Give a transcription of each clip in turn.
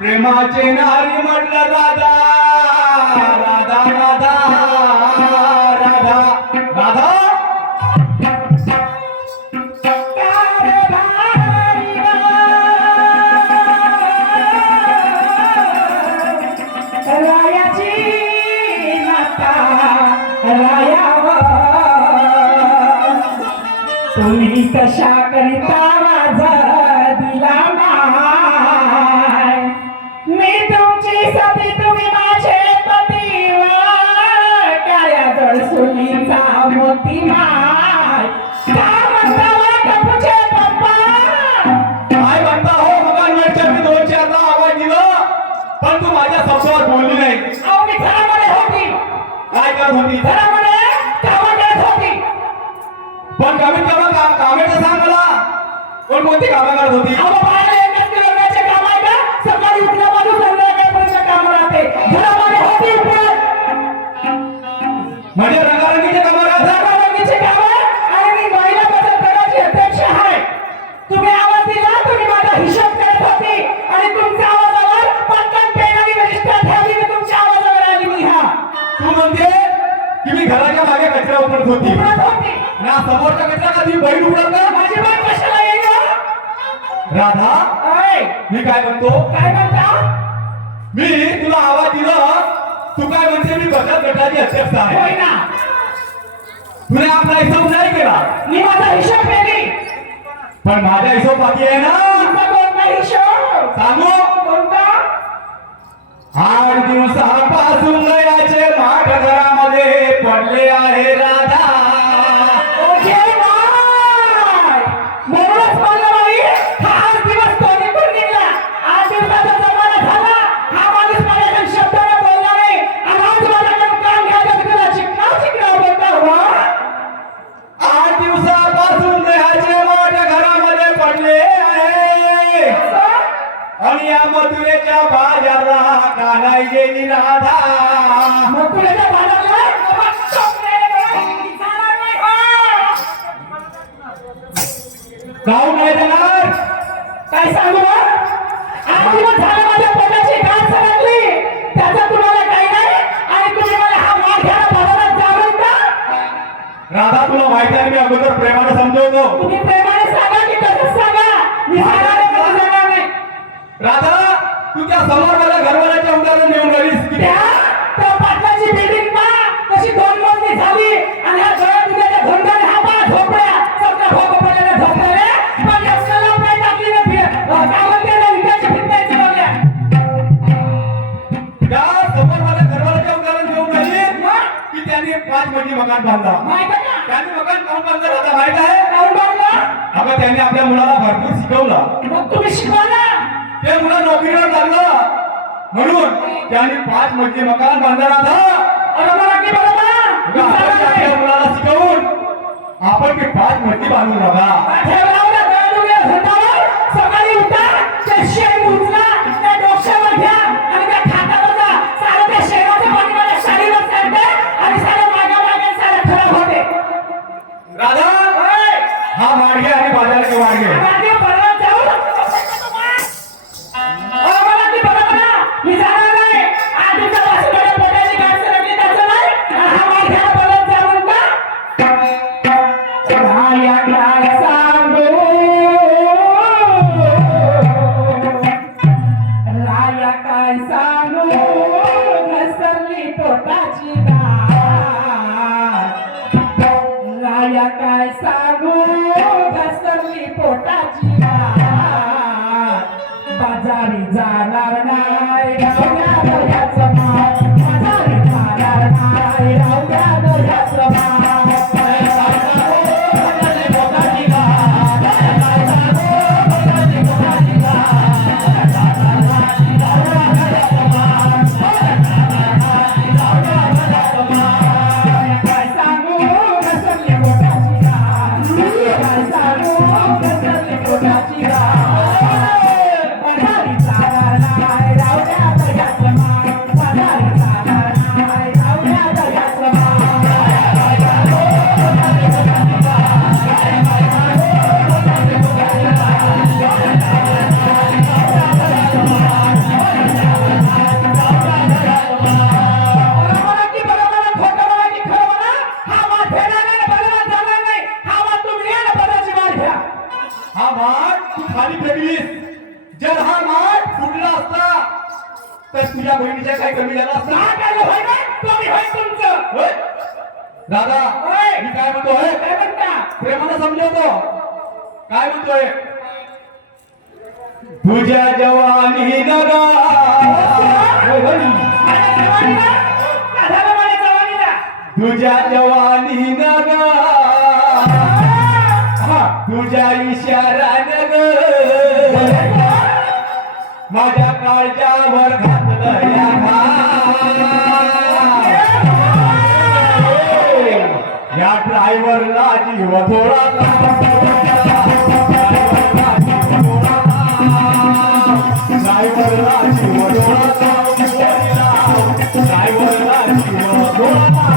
प्रेमाचे नारी म्हटलं राधा राधा राधा राधा राधा तुम्ही कशा करिता माझा दिला माय मी तुमची सती तुम्ही माझे पती काया दळसुलीचा मोती माय का म्हणता कपूचे पप्पा काय म्हणता हो भगवान मी दोन चारदा आवाज दिला पण तू माझ्या शब्दावर बोलली नाही अहो मी घरामध्ये होती काय करत होती घरामध्ये कामं करत होती पण कमीत कमी कामाचं सांग मला कोणकोणती कामं करत होती अहो बाळाला एकच किलोमीटरचे काम आहे का सकाळी उठल्यापासून संध्याकाळपर्यंत काम राहते घरामध्ये होती उपयोग म्हणजे रंगारंगीचे कामं करत रंगारंगीचे काम आणि मी महिला बचत गटाची अध्यक्ष आहे तुम्ही आवाज दिला तुम्ही माझा हिशोब करत होती आणि तुमच्या आवाजावर पटकन पेन आणि रजिस्टर ठेवली मी तुमच्या आवाजावर आली मी हा तू म्हणते की मी घराच्या मागे कचरा उपडत होती उघडत होती ना समोरचा कचरा कधी बैल उघडत ना माझी बात कशाला येईल राधा अय मी काय म्हणतो काय म्हणता मी तुला आवाज दिला तू काय म्हणते मी बचत गटाची अध्यक्ष होय आहे ना तुने आपला हिशोब नाही केला मी माझा हिशोब केली पण माझा हिशोब बाकी आहे ना तुमचा कोणता हिशोब सांगू कोणता 8 दिवसापासून याचे माठ घरामध्ये पडले आहे राधा ओके बाय म्हणूनच म्हणलं बाई हा 8 दिवस तो निघून निघला 8 दिवसाचा जमाना झाला हा माणूस माझ्या शब्दाने बोलला नाही आणि आज माझ्याकडून काम घ्यायचं तुला चिकनाव बोलता हो 8 दिवसापासून याचे माठ घरामध्ये पडले आहे आणि या मथुरेच्या बाजारला का नाही गेली राधा मग तुझ्या भाडाला जाऊ नाही देणार काय सांगू आज दिवस झाला माझ्या पोटाची गाठ सरकली त्याचा तुम्हाला काही नाही आणि तुम्ही मला हा मार घ्यायला बाजारात जाऊन का राधा तुला माहिती आहे मी अगोदर प्रेमाने समजवतो तुम्ही प्रेमाने सांगा की तसंच सांगा मी जाणार नाही राधा तू त्या समोर मला घरवाल्याच्या उदाहरण देऊन राहिलीस की त्या पाटलाची बिल्डिंग पा कशी 2 मजली झाली आणि ह्या गळ्यात तुझ्या धोंडाने हा पा झोपड्या सगळ्या भोगपल्याने झोपले पण एक्स्ट्रा नाही टाकली ना काय म्हणते ना विकायची फिरतायची लावल्या त्या समोर मला घरवाल्याच्या उदाहरण देऊन राहिली की त्यांनी 5 मजली मकान बांधला माहित आहे का त्यांनी मकान काऊन बांधलं राधा माहित आहे काऊन बांधला अगं त्यांनी आपल्या मुलाला भरपूर शिकवलं मग तुम्ही शिकवा ते मुला नोकरीवर लागलं म्हणून त्यांनी 5 मजली मकान बांधलं राधा अरे मला की बरोबर आपल्या मुलाला शिकवून आपण की 5 मजली बांधून राहा ठेवला गळ्यात झोपावर सकाळी उठा ते शेण उचला त्या डोक्यावर घ्या आणि त्या खाटावर जा सारं त्या शेणाचं पाणी माझ्या शरीरात सांडते आणि सारं मागे सारं खराब होते राधा हा वाडगे आणि बाजाराचे वाडगे माझे परत जाऊ मला की बरोबर मी जाणार नाही 8 दिवसापासून माझ्या पोटाची गाठ सरकली त्याचं नाही हा मार घ्यायला परत जाऊन का राया काय सांगू राया काय सांगू घसरली पोटाची गाठ राया काय सांगू घसरली पोटाची गाठ बाजारी जाणार नाही राहूया दोघ्याचं माय बाजारी जाणार नाही राहूया दोघ्याचं माय काय सांगू घसरली पोटाची गाठ काय सांगू घसरली पोटाची गाठ बाजारी जाणार नाही राहूया तुझ्या बहिणीच्या काय कमी झालं असतं काय केलं होय ना? तुम्ही होय तुमचं. होय? दादा होय. मी काय म्हणतोय काय म्हणता? प्रेमानं समजवतो काय म्हणतोय तुझ्या जवानी नगा माझ्या जवानीला? का झालं माझ्या जवानीला? तुझ्या जवानी नगा तुझ्या इशाऱ्यानं ग माझ्या काळजावर घातलं या या ड्रायव्हरला जीव थोडा ड्रायव्हरला जीव थोडा ड्रायव्हरला जीव थोडा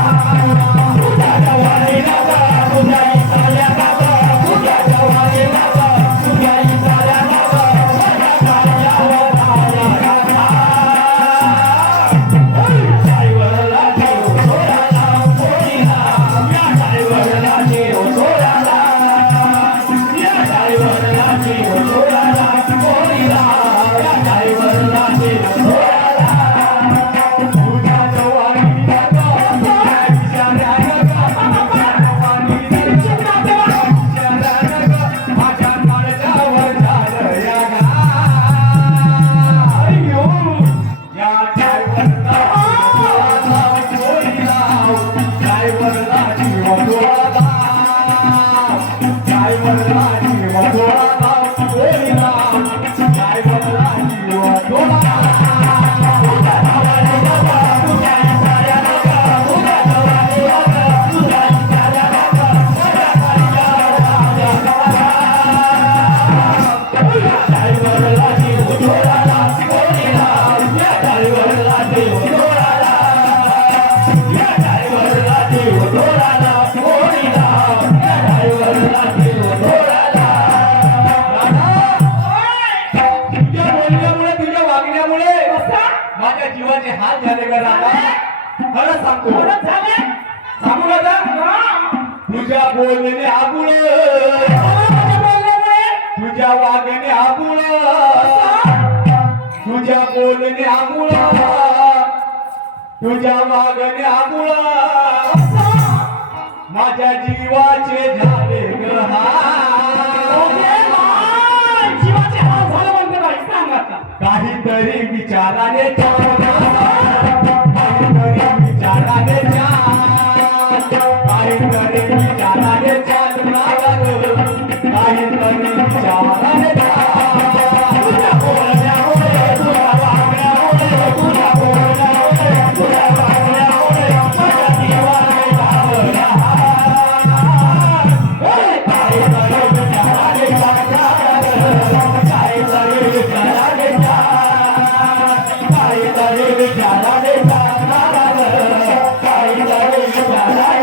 माझ्या जीवाचे हाल झाले का दादा खरं सांगतो परत झालं? सांगू दादा तुझ्या बोलणे आबुळ माझ्या बोलण्यामुळे? तुझ्या वागणे आबुळ तुझ्या बोलणे आबुळ तुझ्या वागणे आबुळ माझ्या जीवाचे झाले ग जीवाचे हाल झालं म्हणते बाई, सांग आता. काहीतरी विचाराने काहीतरी विचाराने काहीतरी विचाराने काहीतरी विचाराने तुझ्या बोलण्यामुळे तुझ्या वागण्यामुळे तुझ्या बोलण्यामुळे तुझ्या वागण्यामुळे माझ्या जीवाने झालं काहीतरी विचाराने काहीतरी विचाराने काहीतरी विचाराने काहीतरी विचाराने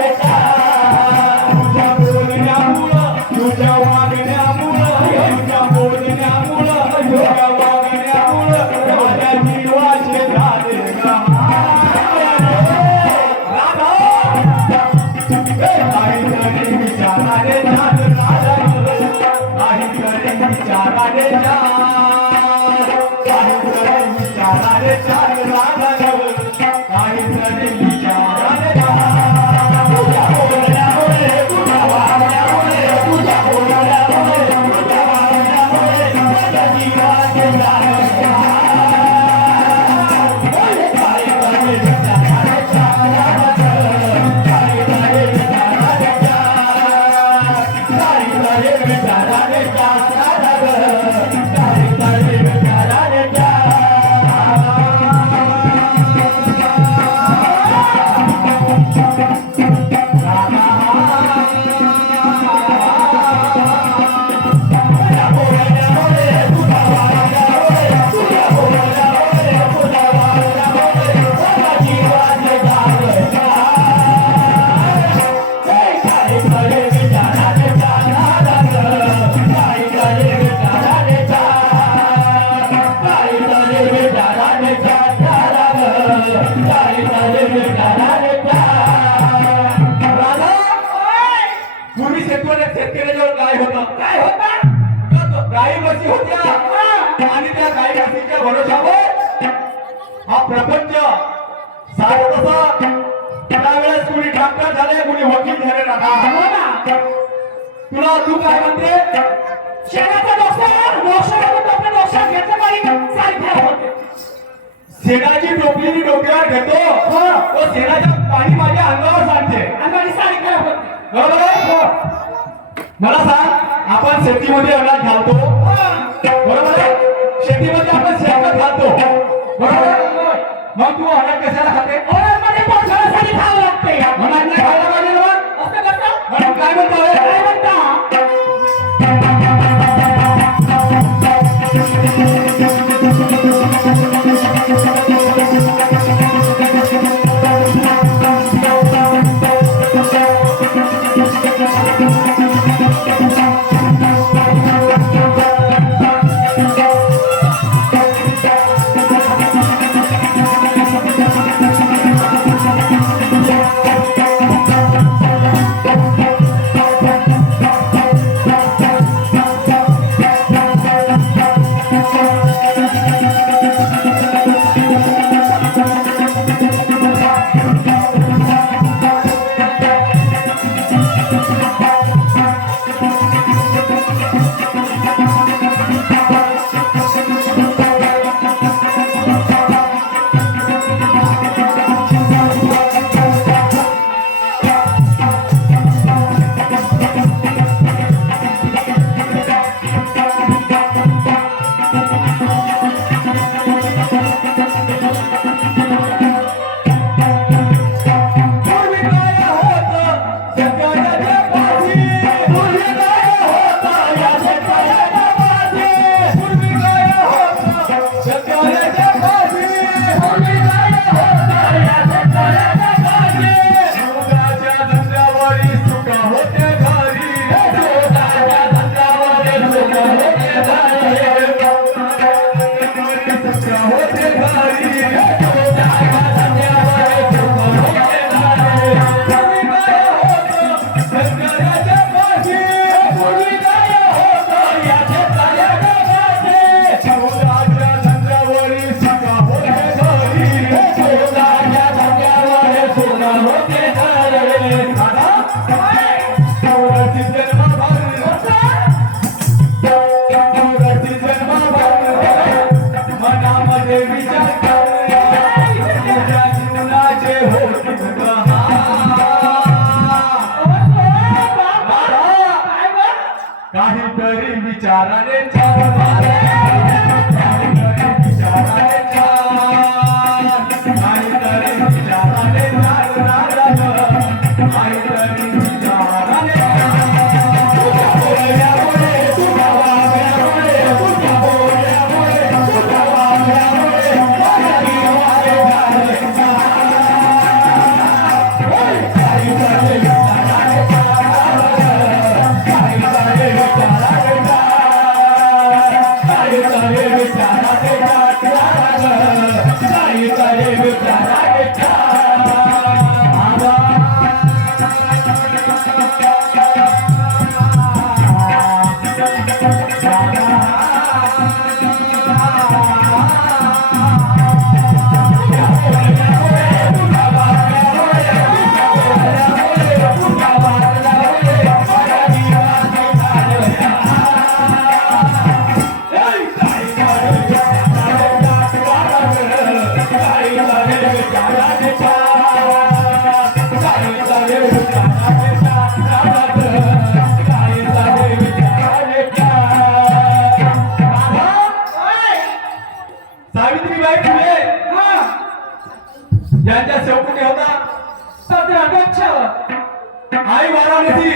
तुझ्या बोलण्यामुळं तुझ्या वागण्यामुळं तुझ्या बोलण्यामुळं तुझ्या वागण्यामुळं माझ्या जीवाचे झाले काहीतरी विचाराने काहीतरी विचाराने काहीतरी विचाराने काहीतरी विचाराने तुझ्या बोलण्यामुळे तुझ्या वागण्यामुळे तुझ्या बोलण्यामुळे तुझ्या वागण्यामुळे माझ्या जीवाचे झाले काहीतरी विचाराने काहीतरी विचाराने काहीतरी विचाराने काहीतरी विचाराने पूर्वी शेतकऱ्याजवळ गाय होता काय होता? गाई म्हशी होत्या आणि त्या गाई म्हशीच्या भरोशावर हा प्रपंच सारं तसं त्यावेळेस कुणी डॉक्टर झाले कुणी वकील झाले हो ना ना. तुला तू काय म्हणते शेणाचा डोक्यात घेतलं पाहिजे सारख्या होते. शेणाची टोपली मी डोक्यावर घेतो हो. तो शेणाचं पाणी माझ्या अंगावर सांडते आणि माझी साडी खराब होते. बरोबर आहे हो. मला सांग आपण शेतीमध्ये अनाज घालतो बरोबर आहे शेतीमध्ये आपण शेतात घालतो बरोबर आहे? मग तू अनाज कशाला खाते ओळखमध्ये पोहोचण्यासाठी खावं लागते. अनाज नाही खायला पाहिजे ना मग? असं कसं? मग काय म्हणतो काय म्हणता? काहीतरी विचाराने छान काहीतरी विचाराने छान काहीतरी विचाराने छान काहीतरी विचाराने सावित्रीबाई फुले यांच्या शेवटी होता 17 डोक्यावर. आई वाराणसी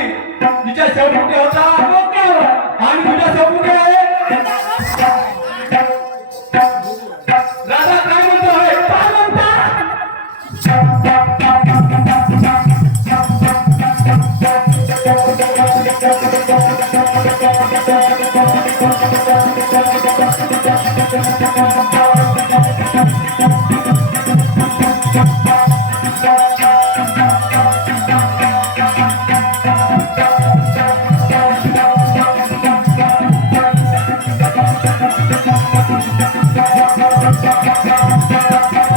तिच्या शेवटी होता डोक्यावर. आणि तुझ्या शेवटी आहे राधा काय म्हणतो आहे काय म्हणता? Thank you.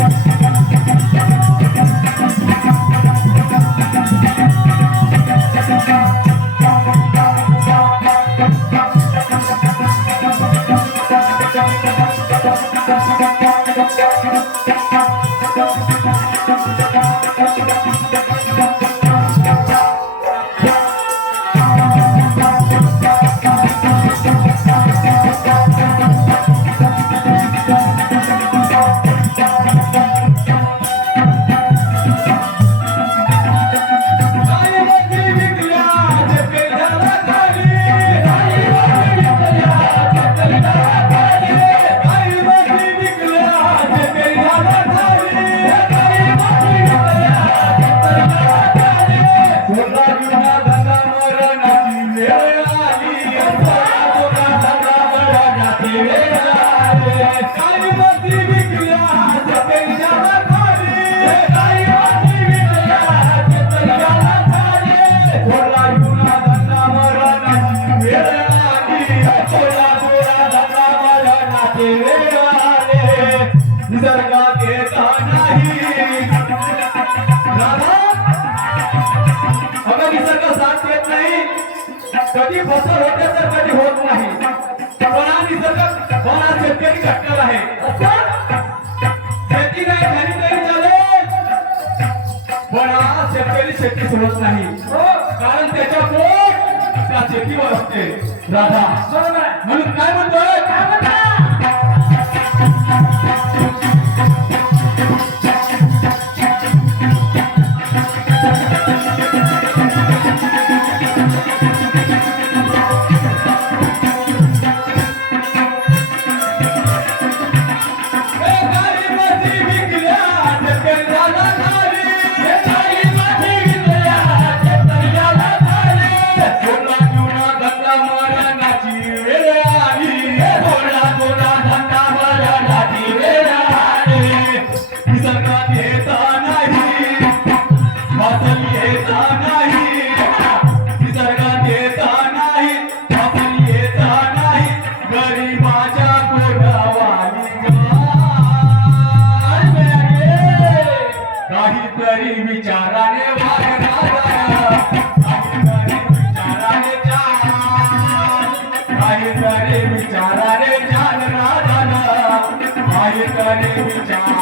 कधी फसल होते तर कधी होत नाही पण हा निसर्ग पण हा शेतकरी कट्टर आहे शेती नाही झाली तरी चालेल पण हा शेतकरी शेती सोडत नाही कारण त्याच्या पोट त्या शेतीवर असते राधा म्हणून काय म्हणतोय काहीतरी विचाराने काहीतरी विचाराने छान राधा काहीतरी विचार